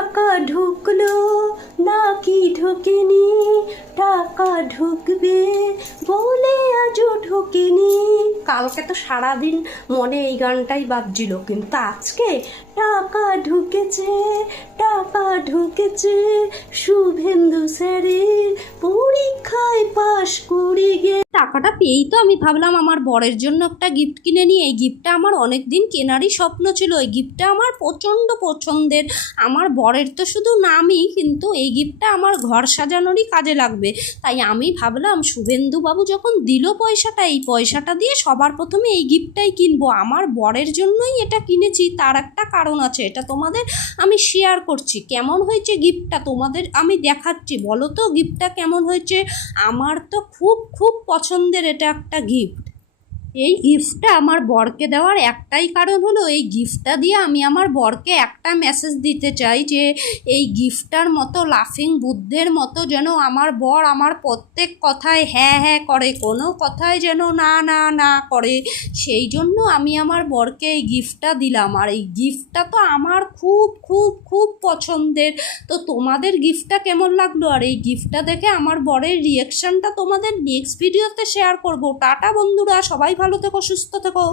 টাকা ঢুকলো নাকি ঢোকেনি, টাকা ঢুকবে বলে আজও ঢোকেনি। কালকে তো সারাদিন মনে এই গানটাই বাজছিল, কিন্তু আজকে টাকা ঢুকেছে, টাকা ঢুকেছে শুভেন্দু স্যারের পরীক্ষায় পাশ করে গে। টাকাটা পেয়েই তো আমি ভাবলাম আমার বরের জন্য একটা গিফট কিনে নিই। এই গিফটটা আমার অনেক দিন কেনারই স্বপ্ন ছিল। এই গিফটটা আমার প্রচণ্ড পছন্দের। আমার বরের তো শুধু নামই, কিন্তু এই গিফটটা আমার ঘর সাজানোরই কাজে লাগবে। তাই আমি ভাবলাম শুভেন্দুবাবু যখন দিল পয়সাটা, এই পয়সাটা দিয়ে সবার প্রথমে এই গিফটটাই কিনবো। আমার বরের জন্যই এটা কিনেছি, তার একটা কারণ আছে, এটা তোমাদের আমি শেয়ার করছি। কেমন হয়েছে গিফটটা তোমাদের আমি দেখাচ্ছি, বলো তো গিফটটা কেমন হয়েছে। আমার তো খুব খুব পছন্দের এটা একটা গিফট। এই গিফটটা আমার বরকে দেওয়ার একটাই কারণ হলো, এই গিফটটা দিয়ে আমি আমার বরকে একটা মেসেজ দিতে চাই যে এই গিফটটার মতো লাফিং বুদ্ধের মতো যেন আমার বর আমার প্রত্যেক কথায় হ্যাঁ হ্যাঁ করে, কোনো কথায় যেন না না না করে। সেই জন্য আমি আমার বরকে এই গিফটটা দিলাম। আর এই গিফটটা তো আমার খুব খুব খুব পছন্দের। তো তোমাদের গিফটটা কেমন লাগলো? আর এই গিফটটা দেখে আমার বরের রিয়াকশানটা তোমাদের নেক্সট ভিডিওতে শেয়ার করব। টাটা বন্ধুরা, সবাই ভালো থেকো, সুস্থ থেকো।